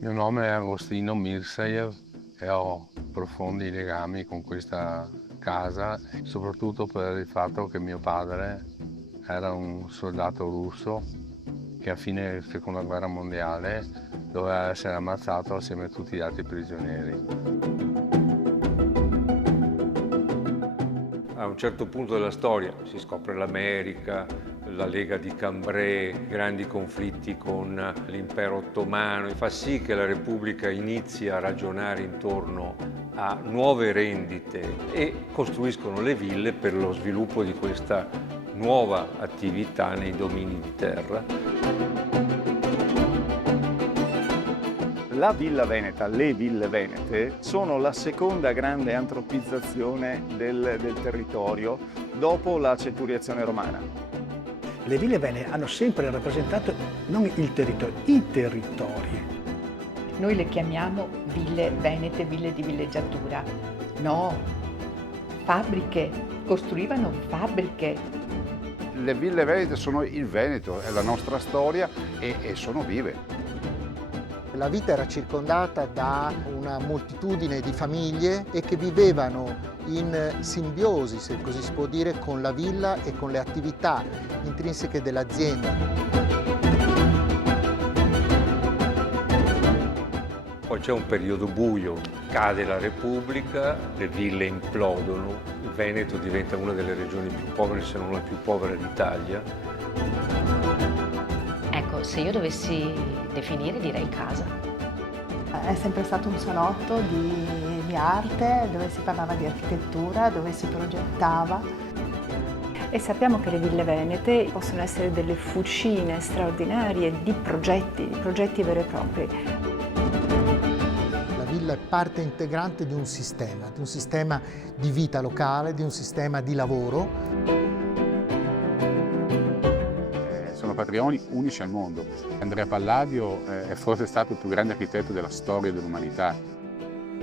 mio nome è Agostino Mirsajev e ho profondi legami con questa casa, soprattutto per il fatto che mio padre era un soldato russo che a fine seconda guerra mondiale doveva essere ammazzato assieme a tutti gli altri prigionieri. A un certo punto della storia si scopre l'America, la Lega di Cambrai, grandi conflitti con l'impero ottomano, fa sì che la Repubblica inizi a ragionare intorno a nuove rendite e costruiscono le ville per lo sviluppo di questa nuova attività nei domini di terra. La Villa Veneta, le Ville Venete, sono la seconda grande antropizzazione del territorio dopo la centuriazione romana. Le Ville Venete hanno sempre rappresentato non il territorio, i territori. Noi le chiamiamo ville venete, ville di villeggiatura. No, fabbriche, costruivano fabbriche. Le Ville Venete sono il Veneto, è la nostra storia e sono vive. La vita era circondata da una moltitudine di famiglie e che vivevano in simbiosi, se così si può dire, con la villa e con le attività intrinseche dell'azienda. Poi c'è un periodo buio, cade la Repubblica, le ville implodono, il Veneto diventa una delle regioni più povere, se non la più povera d'Italia. Ecco, se io dovessi definire direi casa. È sempre stato un salotto di arte, dove si parlava di architettura, dove si progettava. E sappiamo che le ville venete possono essere delle fucine straordinarie di progetti veri e propri. La villa è parte integrante di un sistema di vita locale, di un sistema di lavoro. Sono patrimoni unici al mondo. Andrea Palladio è forse stato il più grande architetto della storia dell'umanità.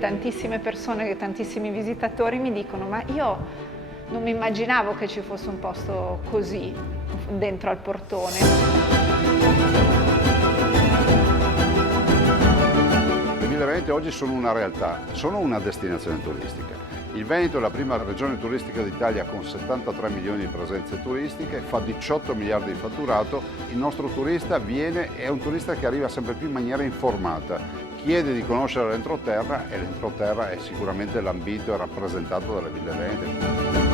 Tantissime persone, tantissimi visitatori mi dicono: ma io non mi immaginavo che ci fosse un posto così dentro al portone. Le Ville Venete oggi sono una realtà, sono una destinazione turistica. Il Veneto è la prima regione turistica d'Italia con 73 milioni di presenze turistiche, fa 18 miliardi di fatturato. Il nostro turista è un turista che arriva sempre più in maniera informata, chiede di conoscere l'entroterra e l'entroterra è sicuramente l'ambito rappresentato dalle Ville Venete.